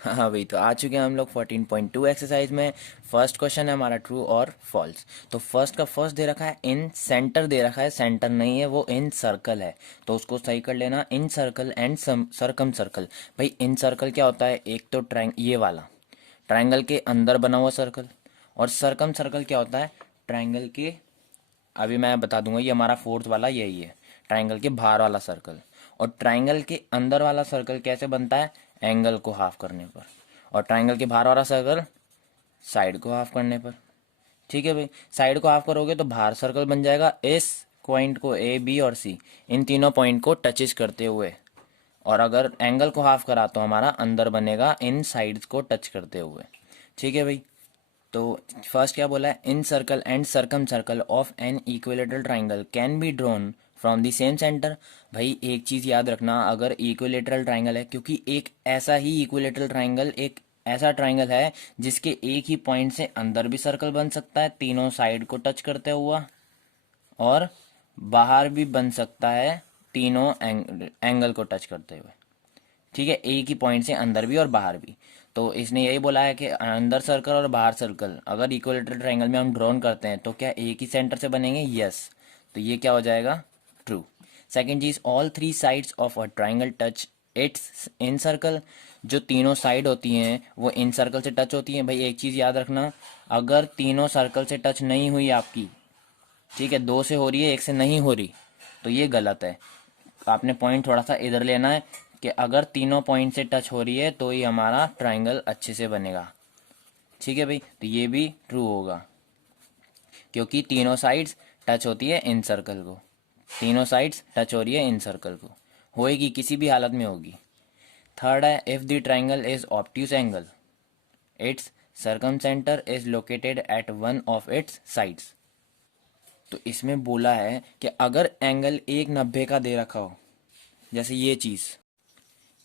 हाँ वही तो आ चुके हैं हम लोग 14.2 एक्सरसाइज में। फर्स्ट क्वेश्चन है हमारा ट्रू और फॉल्स। तो फर्स्ट का फर्स्ट दे रखा है इन सेंटर, दे रखा है सेंटर नहीं है, वो इन सर्कल है। तो उसको सही कर लेना, इन सर्कल एंड सरकम सर्कल। भाई इन सर्कल क्या होता है, एक तो ये वाला ट्रायंगल के अंदर बना हुआ सर्कल, और सरकम सर्कल क्या होता है, ट्रायंगल के, अभी मैं बता दूंगा, ये हमारा फोर्थ वाला यही है, ट्रायंगल के बाहर वाला सर्कल। और ट्रायंगल के अंदर वाला सर्कल कैसे बनता है, एंगल को हाफ करने पर। और ट्रायंगल के बाहर वाला सर्कल साइड को हाफ करने पर। ठीक है भाई, साइड को हाफ करोगे तो बाहर सर्कल बन जाएगा इस पॉइंट को, ए बी और सी, इन तीनों पॉइंट को टचेस करते हुए। और अगर एंगल को हाफ करा तो हमारा अंदर बनेगा इन साइड्स को टच करते हुए। ठीक है भाई। तो फर्स्ट क्या बोला है, incircle and circumcircle of an equilateral triangle can be drawn from the same centre. भाई एक चीज याद रखना, अगर इक्विलेटरल ट्राइंगल है, क्योंकि एक ऐसा ही इक्विलेटरल ट्राइंगल एक ऐसा ट्राइंगल है जिसके एक ही पॉइंट से अंदर भी सर्कल बन सकता है तीनों साइड को टच करते हुआ, और बाहर भी बन सकता है तीनों एंगल को टच करते हुए। ठीक है, एक ही पॉइंट से अंदर भी और बाहर भी। तो इसने यही बोला है कि अंदर सर्कल और बाहर सर्कल अगर इक्विलेटरल ट्रायंगल में हम ड्रॉन करते हैं तो क्या एक ही सेंटर से बनेंगे, यस। तो ये क्या हो जाएगा, ट्रू। सेकंड चीज, all three sides of a triangle touch it's in circle. जो तीनों साइड होती हैं वो इन सर्कल से टच होती हैं। भाई एक चीज याद रखना, अगर तीनों सर्कल से टच नहीं हुई आपकी, ठीक है, दो से हो रही है एक से नहीं हो रही, तो ये गलत है। आपने पॉइंट थोड़ा सा इधर लेना है कि अगर तीनों पॉइंट से टच हो रही है तो ही हमारा ट्रायंगल अच्छे से बनेगा। ठीक है भाई, तो ये भी ट्रू होगा क्योंकि तीनों साइड्स टच होती है इन सर्कल को, तीनों साइड्स टच हो रही है इन सर्कल को, होएगी किसी भी हालत में होगी। थर्ड है, if the triangle is obtuse angle its circumcentre is located at one of its sides. तो इसमें बोला है कि अगर एंगल 190 का दे रखा हो, जैसे ये चीज़,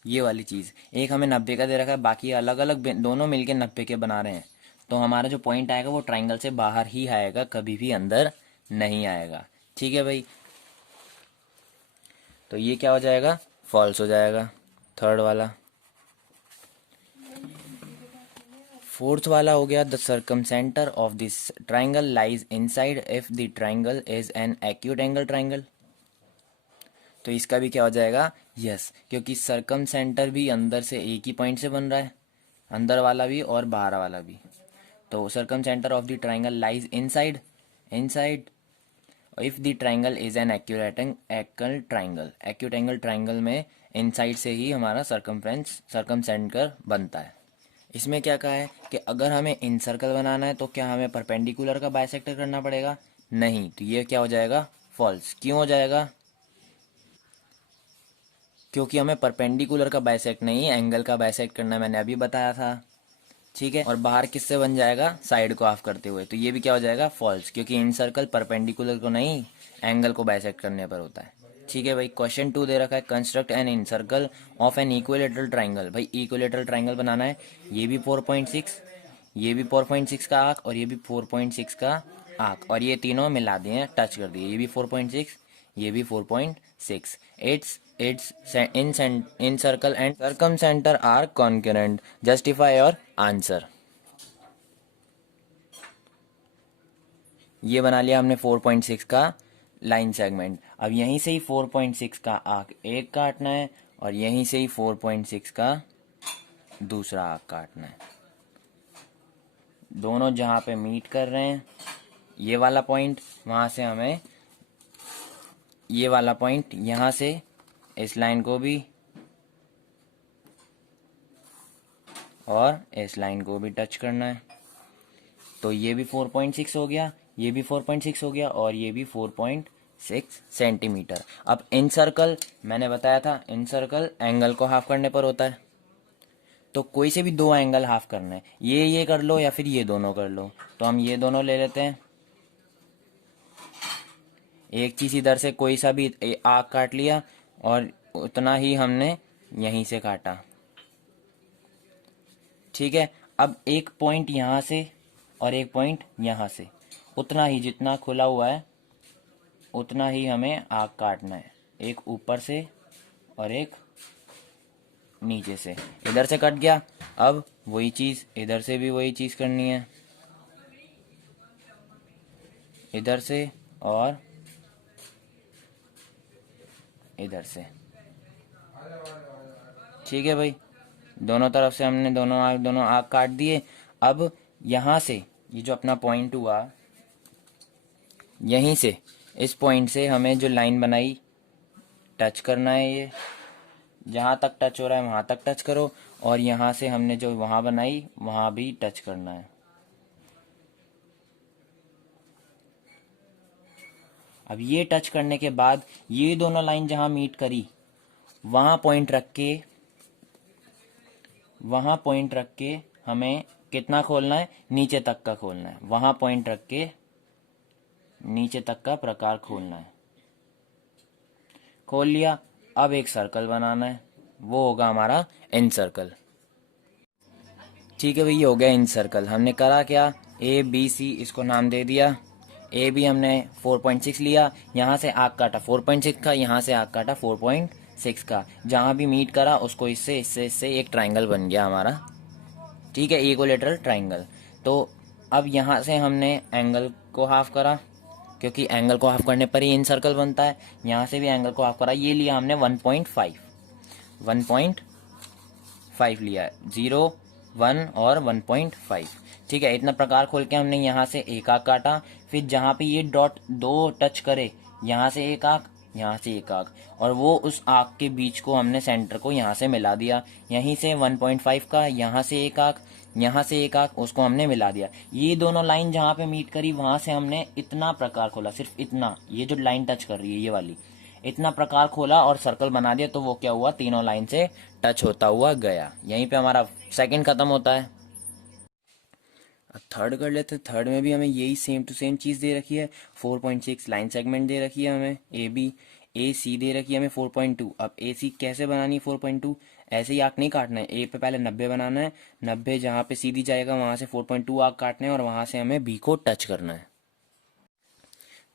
ये वाली चीज़ एक हमें 90 का दे रखा है, बाकी अलग अलग दोनों मिलके 90 के बना रहे हैं, तो हमारा जो पॉइंट आएगा वो ट्राइंगल से बाहर ही आएगा, कभी भी अंदर नहीं आएगा। ठीक है भाई, तो ये क्या हो जाएगा, फॉल्स हो जाएगा थर्ड वाला। फोर्थ वाला हो गया, the circum centre of this triangle lies inside if the triangle is an acute angle triangle. तो इसका भी क्या हो जाएगा, यस, क्योंकि सरकम सेंटर भी अंदर से एक ही पॉइंट से बन रहा है, अंदर वाला भी और बाहर वाला भी। तो circumcentre of the triangle lies inside, inside if the triangle is an accurate angle triangle, acute angle triangle में इनसाइड से ही हमारा सरकमफ्रेंस सरकम सेंटर बनता है। इसमें क्या कहा है कि अगर हमें इन सर्कल बनाना है तो क्या हमें परपेंडिकुलर का बाइसेक्टर करना पड़ेगा, नहीं। तो ये क्या हो जाएगा, फॉल्स। क्यों हो जाएगा, क्योंकि हमें परपेंडिकुलर का बाइसेक्ट नहीं एंगल का बाइसेक्ट करना है, मैंने अभी बताया था। ठीक है, और बाहर किससे बन जाएगा, साइड को ऑफ करते हुए। तो ये भी क्या हो जाएगा, फॉल्स, क्योंकि इन सर्कल परपेंडिकुलर को नहीं एंगल को बाइसेक्ट करने पर होता है। ठीक है भाई, क्वेश्चन 2 दे रखा है, construct N in circle of an equilateral triangle. भाई इक्विलेटरल ट्राइंगल बनाना है, ये भी 4.6, ये भी 4.6 का आर्क और ये भी 4.6 का आर्क, और ये तीनों मिला दिए, टच कर दिए, ये भी 4.6, ये भी 4.6। It's incircle and circumcentre are concurrent, justify your answer. ये बना लिया हमने 4.6 का लाइन सेगमेंट। अब यहीं से ही 4.6 का आर्क एक काटना है और यहीं से ही 4.6 का दूसरा आर्क काटना है। दोनों जहाँ पे मीट कर रहे हैं, ये वाला पॉइंट, वहाँ से हमें ये वाला पॉइंट यहाँ से इस लाइन को भी और इस लाइन को भी टच करना है। तो ये भी 4.6 हो गया, ये भी 4.6 हो गया और ये भी 4.6 सेंटीमीटर। अब इन सर्कल मैंने बताया था, इन सर्कल एंगल को हाफ करने पर होता है, तो कोई से भी दो एंगल हाफ करना है, ये कर लो या फिर ये दोनों कर लो। तो हम ये दोनों ले लेते हैं, एक चीज इधर से कोई सा भी आग काट लिया और उतना ही हमने यहीं से काटा। ठीक है, अब एक पॉइंट यहाँ से और एक पॉइंट यहाँ से, उतना ही जितना खुला हुआ है उतना ही हमें आग काटना है, एक ऊपर से और एक नीचे से। इधर से कट गया अब वही चीज़ इधर से भी वही चीज़ करनी है, इधर से और इधर से। ठीक है भाई, दोनों तरफ से हमने दोनों आग काट दिए। अब यहाँ से ये जो अपना पॉइंट हुआ, यहीं से इस पॉइंट से हमें जो लाइन बनाई टच करना है, ये जहाँ तक टच हो रहा है वहाँ तक टच करो, और यहाँ से हमने जो वहाँ बनाई वहाँ भी टच करना है। अब ये टच करने के बाद ये दोनों लाइन जहाँ मीट करी वहाँ पॉइंट रख के हमें कितना खोलना है, नीचे तक का खोलना है। वहाँ पॉइंट रख के नीचे तक का प्रकार खोलना है। खोल लिया। अब एक सर्कल बनाना है, वो होगा हमारा इन सर्कल। ठीक है भाई, ये हो गया इन सर्कल। हमने करा क्या, ए बी सी इसको नाम दे दिया। ए बी हमने 4.6 लिया, यहाँ से आग काटा 4.6 का, यहाँ से आग काटा 4.6 का। जहाँ भी मीट करा उसको इससे एक ट्राइंगल बन गया हमारा। ठीक है, इक्विलेटरल ट्राइंगल। तो अब यहाँ से हमने एंगल को हाफ करा, क्योंकि एंगल को हाफ करने पर ही इन सर्कल बनता है। यहाँ से भी एंगल को हाफ करा, ये लिया हमने 1.5 लिया है, 0, 1 और 1.5। ठीक है, इतना प्रकार खोल के हमने यहाँ से एक आग काटा। फिर जहाँ पे ये डॉट दो टच करे, यहाँ से एक आग, यहाँ से एक आग, और वो उस आग के बीच को हमने सेंटर को यहाँ से मिला दिया। यहीं से 1.5 का, यहाँ से एक आग, यहाँ से एक आग, उसको हमने मिला दिया। ये दोनों लाइन जहाँ पे मीट करी वहां से हमने इतना प्रकार खोला, सिर्फ इतना, ये जो लाइन टच कर रही है ये वाली, इतना प्रकार खोला और सर्कल बना दिया। तो वो क्या हुआ, तीनों लाइन से टच होता हुआ गया। यहीं पे हमारा सेकंड खत्म होता है। अब थर्ड कर लेते हैं। थर्ड में भी हमें यही सेम टू सेम चीज़ दे रखी है। 4.6 लाइन सेगमेंट दे रखी है हमें, ए बी, ए सी दे रखी है हमें 4.2। अब ए सी कैसे बनानी है 4.2, ऐसे ही आर्क नहीं काटना है। ए पे पहले 90 बनाना है, 90 जहाँ पे सीधी जाएगा वहाँ से 4.2 आर्क काटने हैं, और वहाँ से हमें बी को टच करना है।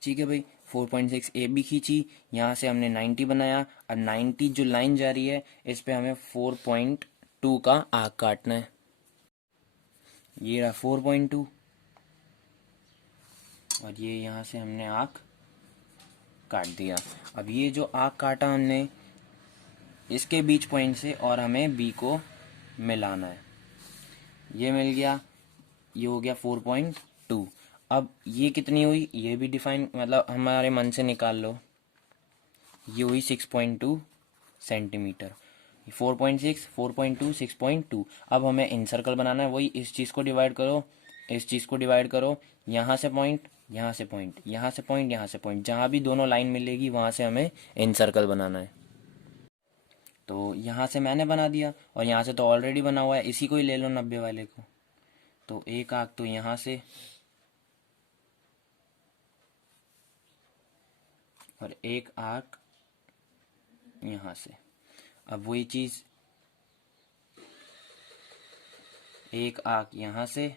ठीक है भाई, 4.6 ए बी खींची, यहाँ से हमने 90 बनाया। अब 90 जो लाइन जा रही है इस पे हमें 4.2 का आर्क काटना है। ये रहा 4.2, और ये यहाँ से हमने आर्क काट दिया। अब ये जो आर्क काटा हमने इसके बीच पॉइंट से, और हमें बी को मिलाना है। ये मिल गया, ये हो गया 4.2। अब ये कितनी हुई, ये भी डिफाइन मतलब हमारे मन से निकाल लो। ये हुई 6.2 सेंटीमीटर। 4.6, 4.2, 6.2। अब हमें इन सर्कल बनाना है, वही इस चीज़ को डिवाइड करो, इस चीज़ को डिवाइड करो, यहाँ से पॉइंट, यहाँ से पॉइंट, यहाँ से पॉइंट, यहाँ से पॉइंट, जहाँ भी दोनों लाइन मिलेगी वहाँ से हमें इन सर्कल बनाना है। तो यहाँ से मैंने बना दिया, और यहाँ से तो ऑलरेडी बना हुआ है, इसी को ही ले लो 90 वाले को। तो एक आर्क तो यहाँ से, और एक आर्क यहाँ से। अब वही चीज़, एक आर्क यहाँ से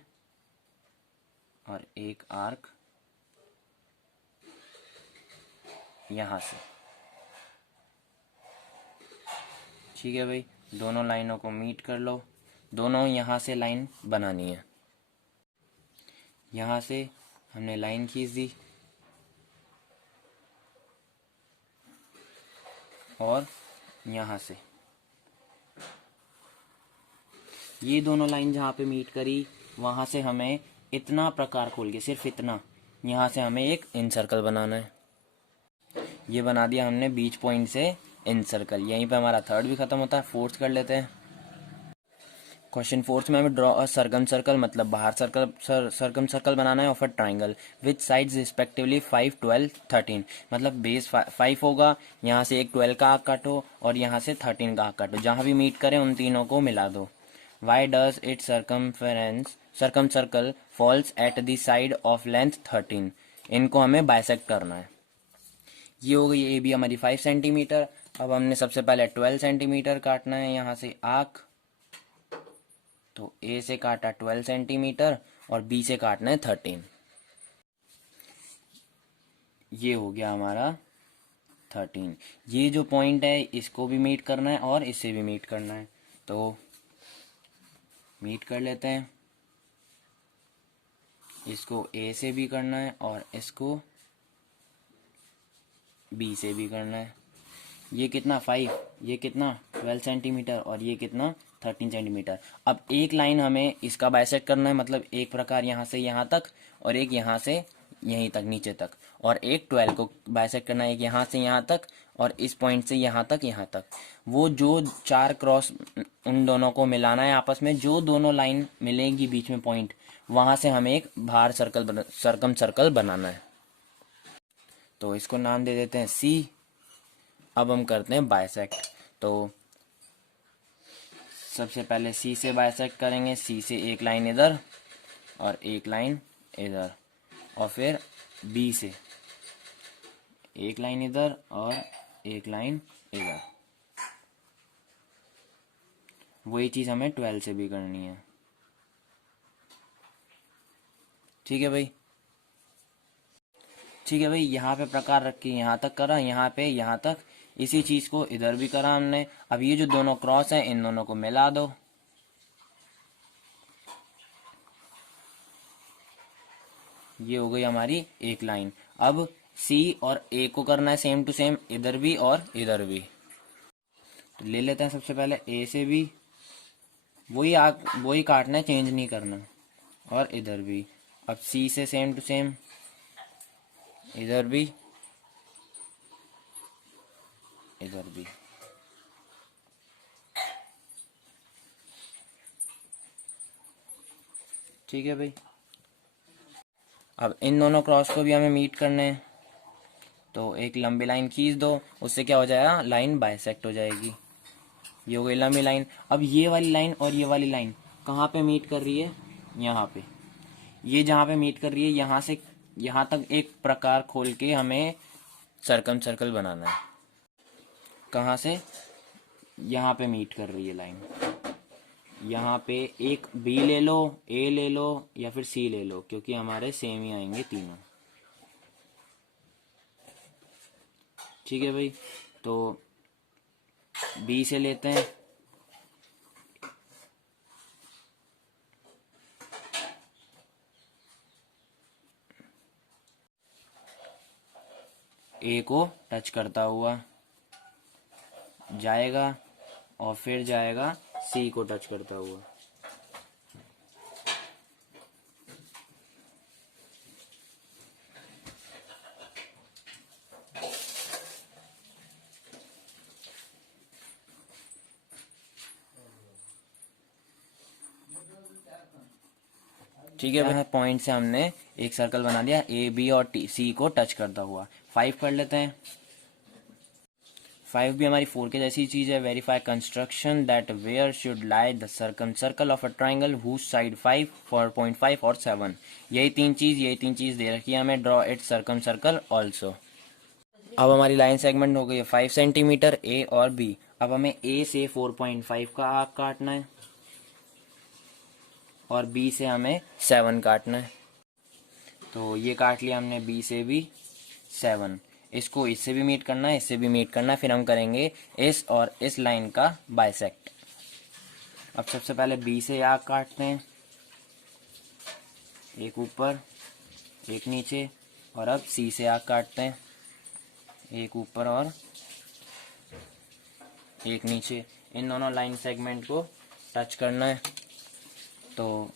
और एक आर्क यहाँ से। ठीक है भाई, दोनों लाइनों को मीट कर लो। दोनों यहाँ से लाइन बनानी है। यहाँ से हमने लाइन खींच दी, और यहाँ से ये दोनों लाइन जहाँ पे मीट करी वहाँ से हमें इतना प्रकार खोल के, सिर्फ इतना, यहाँ से हमें एक इन सर्कल बनाना है। ये बना दिया हमने बीच पॉइंट से इन सर्कल। यहीं पे हमारा थर्ड भी खत्म होता है। फोर्थ कर लेते हैं। क्वेश्चन फोर्थ में हमें ड्रॉ अ सर्कम सर्कल, मतलब बाहर सर्कम सर्कल बनाना है of a triangle with sides respectively 5, 12, 13। मतलब बेस 5 होगा, यहाँ से एक 12 का आर्क काटो और यहाँ से 13 का आर्क काटो, जहाँ भी मीट करें उन तीनों को मिला दो। Why does it circumcircle falls at the side of length 13। इनको हमें बाइसेक्ट करना है। ये हो गई ए बी हमारी 5 सेंटीमीटर। अब हमने सबसे पहले 12 सेंटीमीटर काटना है यहाँ से आर्क। तो ए से काटा 12 सेंटीमीटर और बी से काटना है 13। ये हो गया हमारा 13। ये जो पॉइंट है इसको भी मीट करना है और इससे भी मीट करना है। तो मीट कर लेते हैं। इसको ए से भी करना है और इसको बी से भी करना है। ये कितना 5, ये कितना 12 सेंटीमीटर और ये कितना 13 सेंटीमीटर। अब एक लाइन हमें इसका बाइसेक्ट करना है, मतलब एक प्रकार यहाँ से यहाँ तक और एक यहाँ से यहीं तक नीचे तक, और एक 12 को बाइसेक्ट करना है, एक यहाँ से यहाँ तक और इस पॉइंट से यहाँ तक यहाँ तक। वो जो 4 क्रॉस उन दोनों को मिलाना है आपस में, जो दोनों लाइन मिलेंगी बीच में पॉइंट, वहाँ से हमें एक बाहर सरकम सर्कल बनाना है। तो इसको नाम दे देते हैं सी। अब हम करते हैं बाइसेक्ट। तो सबसे पहले सी से बाइसेक्ट करेंगे। सी से एक लाइन इधर और एक लाइन इधर, और फिर बी से एक लाइन इधर और एक लाइन इधर। वही चीज़ हमें 12 से भी करनी है। ठीक है भाई, ठीक है भाई। यहाँ पे प्रकार रख के यहाँ तक करा, यहाँ पे यहाँ तक, इसी चीज़ को इधर भी करा हमने। अब ये जो दोनों क्रॉस हैं इन दोनों को मिला दो। ये हो गई हमारी एक लाइन। अब सी और ए को करना है सेम टू सेम, इधर भी और इधर भी। तो ले लेते हैं सबसे पहले ए से भी वही काटना है, चेंज नहीं करना, और इधर भी। अब सी से सेम टू सेम, इधर भी इधर भी। ठीक है भाई। अब इन दोनों क्रॉस को भी हमें मीट करने हैं, तो एक लंबी लाइन खींच दो, उससे क्या हो जाएगा, लाइन बाइसेक्ट हो जाएगी। ये हो गई लंबी लाइन। अब ये वाली लाइन और ये वाली लाइन कहाँ पे मीट कर रही है, यहाँ पे। ये जहाँ पे मीट कर रही है, यहाँ से यहाँ तक एक प्रकार खोल के हमें सर्कम सर्कल बनाना है। कहाँ से, यहाँ पे मीट कर रही है लाइन। यहाँ पे एक बी ले लो, ए ले लो या फिर सी ले लो, क्योंकि हमारे सेम ही आएंगे तीनों। ठीक है भाई। तो बी से लेते हैं, ए को टच करता हुआ जाएगा और फिर जाएगा सी को टच करता हुआ। ठीक है भाई, पॉइंट से हमने एक सर्कल बना दिया, ए बी और सी को टच करता हुआ। 5 कर लेते हैं। 5 भी हमारी 4 के जैसी चीज है। Verify construction that where should lie the circumcircle of a triangle whose side 5, 4.5 और 7। यही तीन चीज दे रखी है हमें। Draw it circum circle also. अब हमारी लाइन सेगमेंट हो गई है 5 सेंटीमीटर, ए और बी। अब हमें ए से 4.5 का आर्क काटना है और बी से हमें 7 काटना है। तो ये काट लिया हमने, बी से भी 7। इसको इससे भी मीट करना है, इससे भी मीट करना है, फिर हम करेंगे इस और इस लाइन का बाइसेक्ट। अब सबसे पहले बी से आर्क काटते हैं, एक ऊपर एक नीचे। और अब सी से आर्क काटते हैं, एक ऊपर और एक नीचे। इन दोनों लाइन सेगमेंट को टच करना है। तो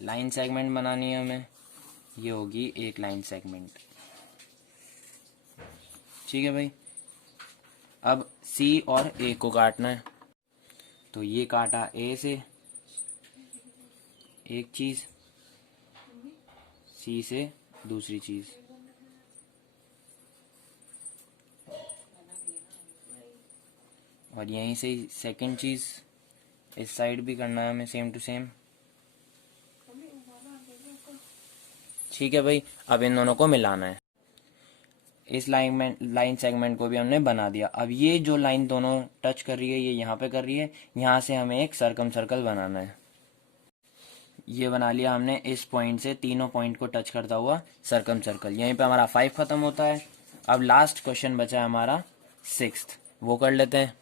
लाइन सेगमेंट बनानी है हमें, ये होगी एक लाइन सेगमेंट। ठीक है भाई। अब सी और ए को काटना है, तो ये काटा ए से एक चीज, सी से दूसरी चीज। और यहीं से सेकंड चीज इस साइड भी करना है हमें सेम टू सेम। ठीक है भाई। अब इन दोनों को मिलाना है। इस लाइन सेगमेंट को भी हमने बना दिया। अब ये जो लाइन दोनों टच कर रही है, ये यहाँ पे कर रही है, यहाँ से हमें एक सर्कम सर्कल बनाना है। ये बना लिया हमने। इस पॉइंट से तीनों पॉइंट को टच करता हुआ सर्कम सर्कल। यहीं पे हमारा 5 खत्म होता है। अब लास्ट क्वेश्चन बचा है हमारा 6th, वो कर लेते हैं।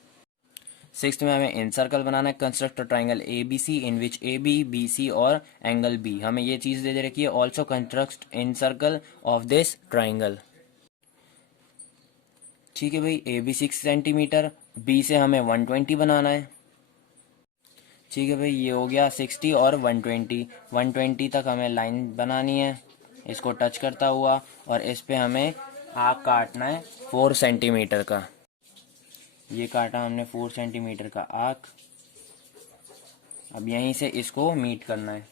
सिक्स्थ में हमें इन सर्कल बनाना है। Construct triangle A B C in which A B B C और एंगल बी, हमें ये चीज दे रखी है। Also construct incircle of this triangle. ठीक है भाई, ए बी 6 सेंटीमीटर, बी से हमें 120 बनाना है। ठीक है भाई, ये हो गया 60 और 120, 120 तक हमें लाइन बनानी है इसको टच करता हुआ, और इस पे हमें आर्क काटना है 4 सेंटीमीटर का। ये काटा हमने 4 सेंटीमीटर का आर्क। अब यहीं से इसको मीट करना है,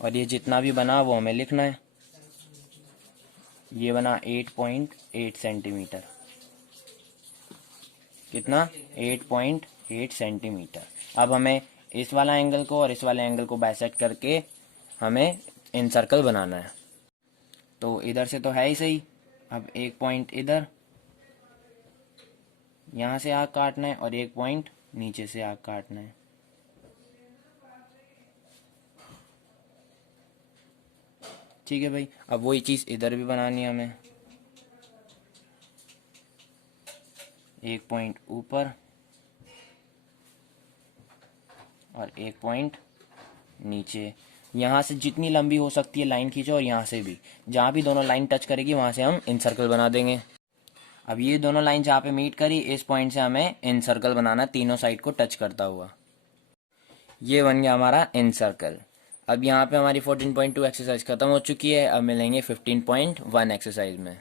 और ये जितना भी बना वो हमें लिखना है। ये बना 8.8 सेंटीमीटर। कितना? 8.8 सेंटीमीटर। अब हमें इस वाला एंगल को और इस वाले एंगल को बाइसेक्ट करके हमें इन सर्कल बनाना है। तो इधर से तो है ही सही। अब एक पॉइंट इधर, यहाँ से आर्क काटना है, और एक पॉइंट नीचे से आर्क काटना है। ठीक है भाई, अब वही चीज इधर भी बनानी है हमें। एक पॉइंट ऊपर और एक पॉइंट नीचे। यहाँ से जितनी लंबी हो सकती है लाइन खींचो, और यहाँ से भी, जहाँ भी दोनों लाइन टच करेगी वहां से हम इन सर्कल बना देंगे। अब ये दोनों लाइन जहाँ पे मीट करी, इस पॉइंट से हमें इन सर्कल बनाना, तीनों साइड को टच करता हुआ। ये बन गया हमारा इन सर्कल। अब यहाँ पे हमारी 14.2 एक्सरसाइज खत्म हो चुकी है। अब मिलेंगे 15.1 एक्सरसाइज में।